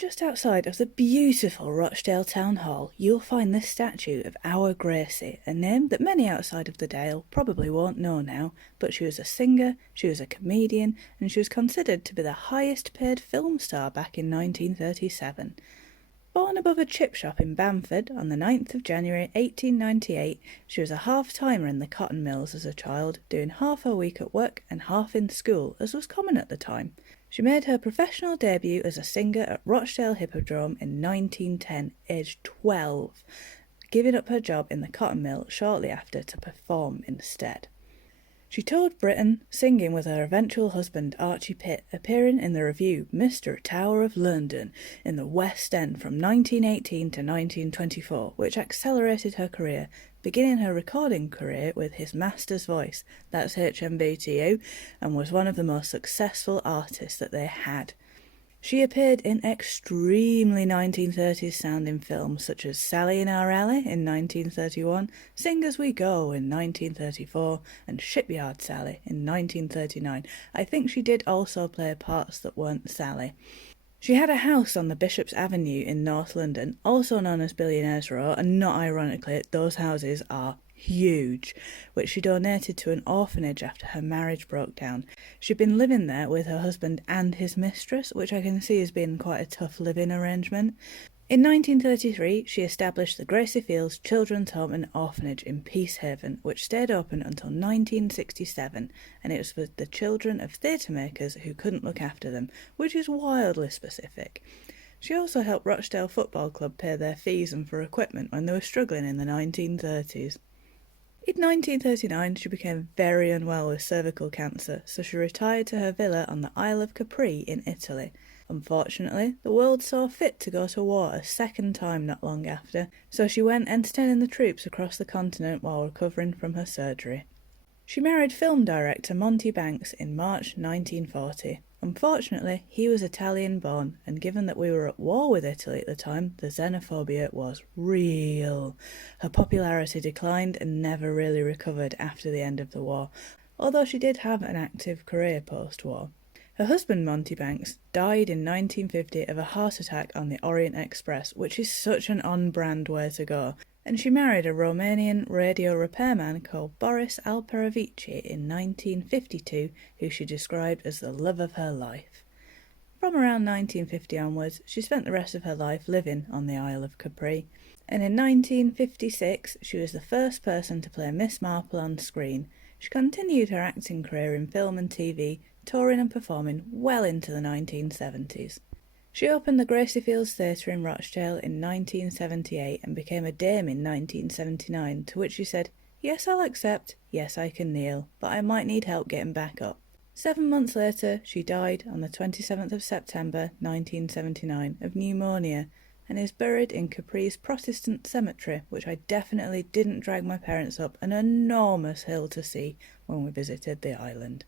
Just outside of the beautiful Rochdale Town Hall, you'll find this statue of our Gracie, a name that many outside of the Dale probably won't know now, but she was a singer, she was a comedian, and she was considered to be the highest paid film star back in 1937. Born above a chip shop in Bamford on the 9th of January 1898, she was a half-timer in the cotton mills as a child, doing half her week at work and half in school, as was common at the time. She made her professional debut as a singer at Rochdale Hippodrome in 1910, aged 12, giving up her job in the cotton mill shortly after to perform instead. She toured Britain, singing with her eventual husband Archie Pitt, appearing in the revue Mr. Tower of London in the West End from 1918 to 1924, which accelerated her career, beginning her recording career with His Master's Voice, that's HMB to you, and was one of the most successful artists that they had. She appeared in extremely 1930s sounding films such as Sally in Our Alley in 1931, Sing As We Go in 1934, and Shipyard Sally in 1939. I think she did also play parts that weren't Sally. She had a house on the Bishop's Avenue in North London, also known as Billionaires Row, and not ironically, those houses are huge, which she donated to an orphanage after her marriage broke down. She'd been living there with her husband and his mistress, which I can see has been quite a tough living arrangement. In 1933, she established the Gracie Fields Children's Home and Orphanage in Peacehaven, which stayed open until 1967, and it was for the children of theatre makers who couldn't look after them, which is wildly specific. She also helped Rochdale Football Club pay their fees and for equipment when they were struggling in the 1930s. In 1939, she became very unwell with cervical cancer, so she retired to her villa on the Isle of Capri in Italy. Unfortunately, the world saw fit to go to war a second time not long after, so she went entertaining the troops across the continent while recovering from her surgery. She married film director Monty Banks in March 1940. Unfortunately, he was Italian-born, and given that we were at war with Italy at the time, the xenophobia was real. Her popularity declined and never really recovered after the end of the war, although she did have an active career post-war. Her husband, Monty Banks, died in 1950 of a heart attack on the Orient Express, which is such an on-brand way to go, and she married a Romanian radio repairman called Boris Alperovici in 1952, who she described as the love of her life. From around 1950 onwards, she spent the rest of her life living on the Isle of Capri, and in 1956 she was the first person to play Miss Marple on screen. She continued her acting career in film and TV, touring and performing well into the 1970s. She opened the Gracie Fields Theatre in Rochdale in 1978 and became a dame in 1979, to which she said, "Yes, I'll accept, yes, I can kneel, but I might need help getting back up." 7 months later, she died on the 27th of September 1979 of pneumonia and is buried in Capri's Protestant cemetery, which I definitely didn't drag my parents up an enormous hill to see when we visited the island.